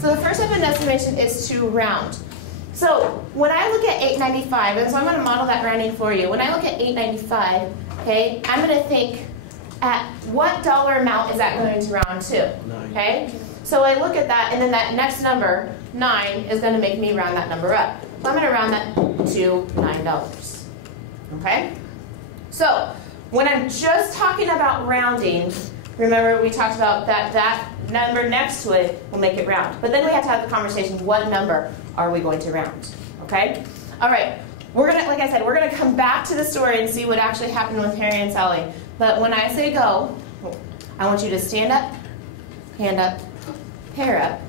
So the first step in decimation is to round. So when I look at 895, and so I'm going to model that rounding for you. When I look at 895, okay, I'm going to think at what dollar amount is that going to round to? Okay? So I look at that, and then that next number, 9, is going to make me round that number up. So I'm going to round that to $9. Okay? So when I'm just talking about rounding, remember we talked about that number next to it will make it round. But then we have to have the conversation, what number are we going to round? Okay? All right. We're going to, like I said, we're going to come back to the story and see what actually happened with Harry and Sally. But when I say go, I want you to stand up, hand up, pair up,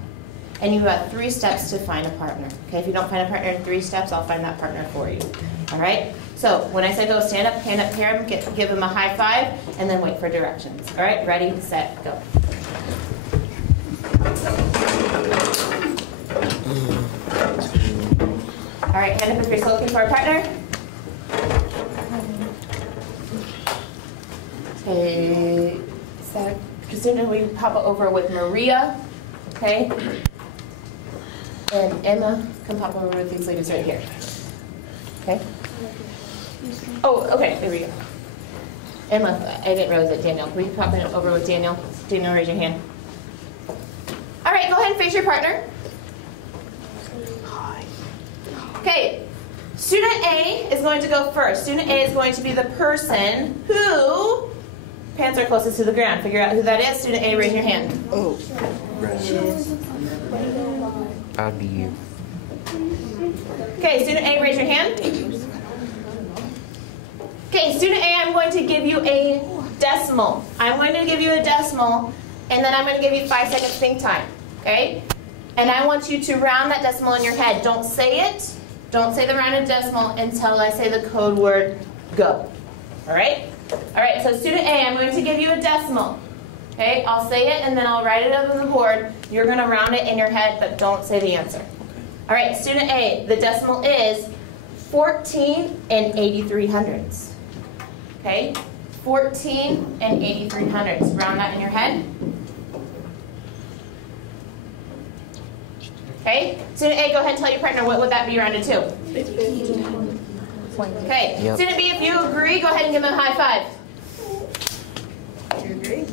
and you have 3 steps to find a partner. Okay? If you don't find a partner in 3 steps, I'll find that partner for you. All right? So when I say go, stand up, hand up, pair them, give them a high five, and then wait for directions. All right? Ready, set, go. All right, hand up if you're still looking for a partner. Okay, so Christina, we pop over with Maria, okay? And Emma can pop over with these ladies right here. Okay? Oh, okay, there we go. Emma, I didn't realize that Danielle. Will you pop over with Danielle? Danielle, raise your hand. All right, go ahead and face your partner. Okay, student A is going to go first. Student A is going to be the person who pants are closest to the ground. Figure out who that is. Student A, raise your hand. Oh, I'll be you. Okay, student A, raise your hand. Okay, student A, I'm going to give you a decimal. I'm going to give you a decimal, and then I'm going to give you 5 seconds think time. Okay? And I want you to round that decimal in your head. Don't say it. Don't say the rounded decimal until I say the code word go. All right? All right, so student A, I'm going to give you a decimal. Okay? I'll say it, and then I'll write it up on the board. You're going to round it in your head, but don't say the answer. All right, student A, the decimal is 14 and 83 hundredths. Okay? 14 and 83 hundredths. Round that in your head. Okay? Student A, go ahead and tell your partner what would that be rounded to. 15. Okay. Yep. Student B, if you agree, go ahead and give them a high five. You agree?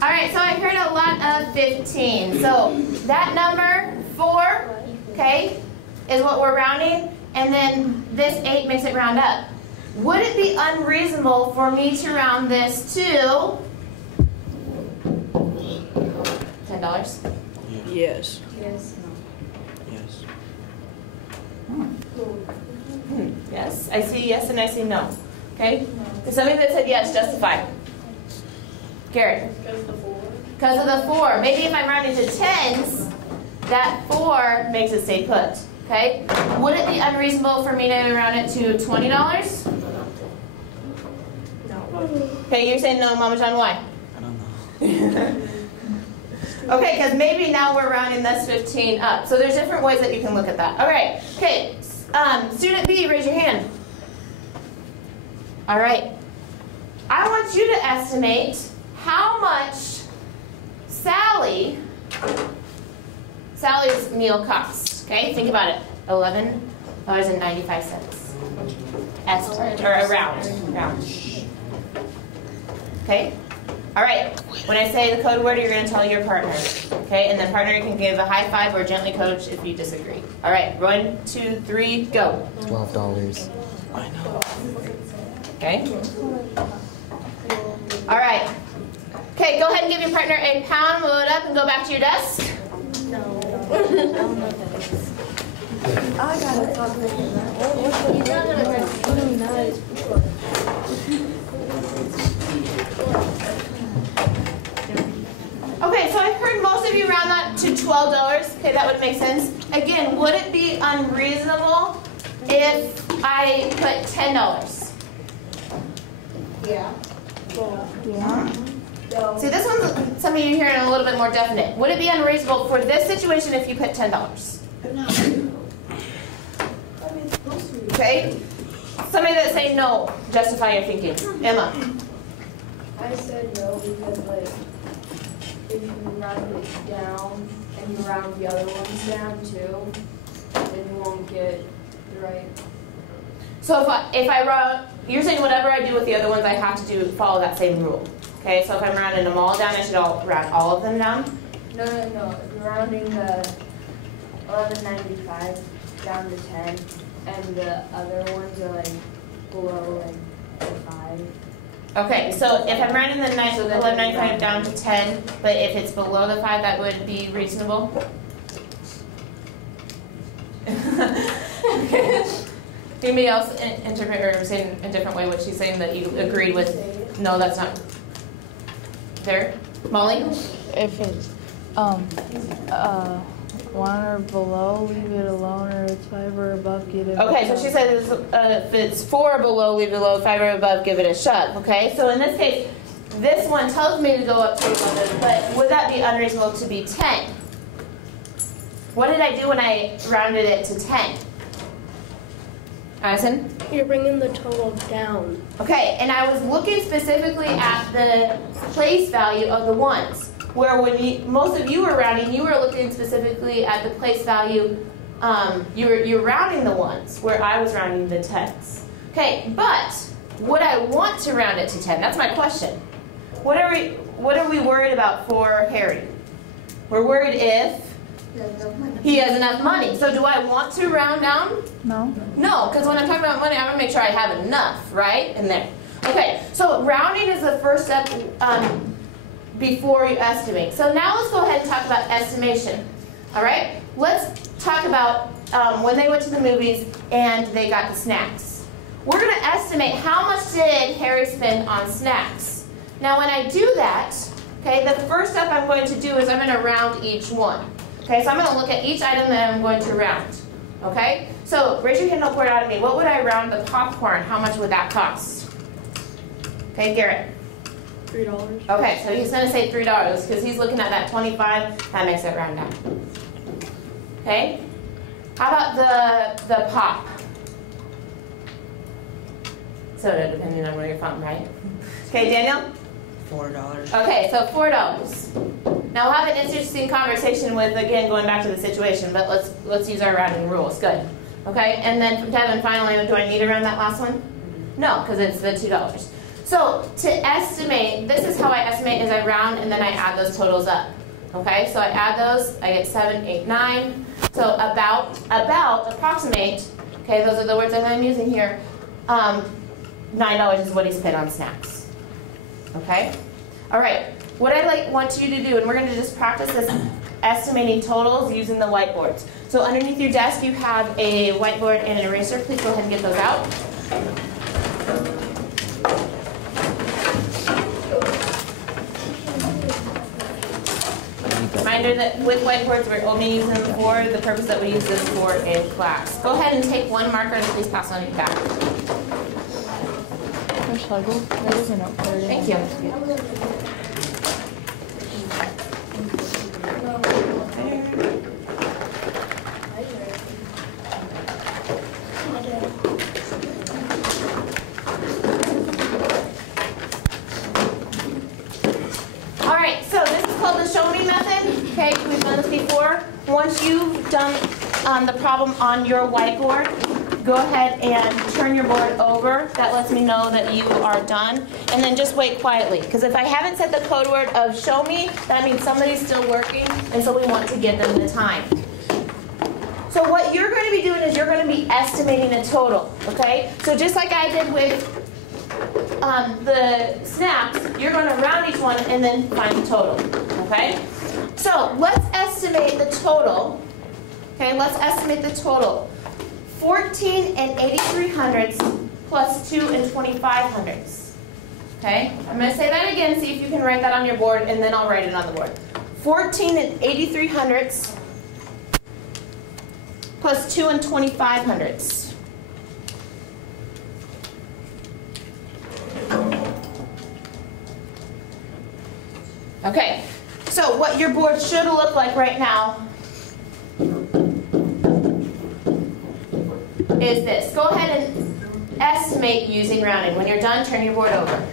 All right, so I heard a lot of 15. So that number, 4, okay, is what we're rounding, and then this 8 makes it round up. Would it be unreasonable for me to round this to $10? Yes. Yes. Yes, I see yes and I see no. Okay? Is somebody that said yes, justify. Garrett. Because of the 4. Because of the 4. Maybe if I'm rounding to 10s, that 4 makes it stay put. Okay? Would it be unreasonable for me to round it to $20? No. Okay, you're saying no, Mama John, why? I don't know. Okay, because maybe now we're rounding this 15 up. So there's different ways that you can look at that. All right. Okay. Student B, raise your hand. All right. I want you to estimate how much Sally's meal costs. Okay, think about it. $11.95. Estimate, or round. Okay. All right. When I say the code word, you're going to tell your partner. Okay, and the partner can give a high five or gently coach if you disagree. All right. 1, 2, 3, go. $12. I know. Okay. All right. Okay, go ahead and give your partner a pound, move it up, and go back to your desk. I gotta talk with him. He's not gonna be nice. Okay, so I heard most of you round that to $12. Okay, that would make sense. Again, would it be unreasonable if I put $10? Yeah. See, this one's, some of you hearing a little bit more definite. Would it be unreasonable for this situation if you put $10? Okay? Somebody that say no, justify your thinking. Emma. I said no because, like, if you round it down and you round the other ones down too, then you won't get the right. So if I round, you're saying whatever I do with the other ones, I have to follow that same rule. Okay, so if I'm rounding them all down, I should round all of them down? No. If you're rounding the 1195 down to 10, and the other ones are like below like 5. Okay, so if I'm rounding the 1195 down to 10, but if it's below the 5, that would be reasonable? Anybody else interpret or say in a different way what she's saying that you agreed with? No, that's not. There? Molly? If it's 1 or below, leave it alone, or it's 5 or above, get it. Okay, so she says if it's 4 or below, leave it below, 5 or above, give it a shove. Okay, so in this case, this one tells me to go up to 11, but would that be unreasonable to be 10? What did I do when I rounded it to 10? Addison? You're bringing the total down. Okay, and I was looking specifically at the place value of the ones. Where when most of you were rounding, you were looking specifically at the place value. You're rounding the ones, where I was rounding the tens. Okay, but would I want to round it to 10? That's my question. What are we worried about for Harry? We're worried if he has enough money. So do I want to round down? No. No, because when I'm talking about money, I want to make sure I have enough, right? In there. Okay, so rounding is the first step before you estimate. So now let's go ahead and talk about estimation. All right? Let's talk about when they went to the movies and they got the snacks. We're going to estimate how much did Harry spend on snacks. Now when I do that, okay, the first step I'm going to do is I'm going to round each one. Okay, so I'm going to look at each item that I'm going to round. Okay? So raise your hand and pour it out at me. What would I round the popcorn? How much would that cost? Okay, Garrett. $3. Okay, so he's going to say $3 because he's looking at that 25. That makes it round down. Okay? How about the pop? Soda, depending on where you're from, right? Okay, Daniel? $4. Okay, so $4. Now we'll have an interesting conversation with, again, going back to the situation, but let's use our rounding rules. Good. Okay, and then Devin, finally, do I need to round that last one? No, because it's the $2. So to estimate, this is how I estimate is I round and then I add those totals up. Okay, so I add those, I get 7, 8, 9. So approximate, okay, those are the words that I'm using here, $9 is what he spent on snacks. Okay? All right, what I want you to do, and we're going to just practice this estimating totals using the whiteboards. So underneath your desk you have a whiteboard and an eraser. Please go ahead and get those out. Reminder that with whiteboards, we're only using them for the purpose that we use this for in class. Go ahead and take one marker and please pass on your back. There's a note for you. Thank you. All right, so this is called the show me method. Okay, we've done this before. Once you've done the problem on your whiteboard, go ahead and turn your board over. That lets me know that you are done. And then just wait quietly. Because if I haven't said the code word of show me, that means somebody's still working, and so we want to give them the time. So what you're going to be doing is you're going to be estimating a total. Okay? So just like I did with the snacks, you're going to round each one and then find the total. Okay? So let's estimate the total. Okay, let's estimate the total. 14 83/100 plus 2 25/100. Okay, I'm going to say that again, see if you can write that on your board, and then I'll write it on the board. 14 83/100 plus 2 25/100. Okay, so what your board should look like right now is this. Go ahead and estimate using rounding. When you're done, turn your board over.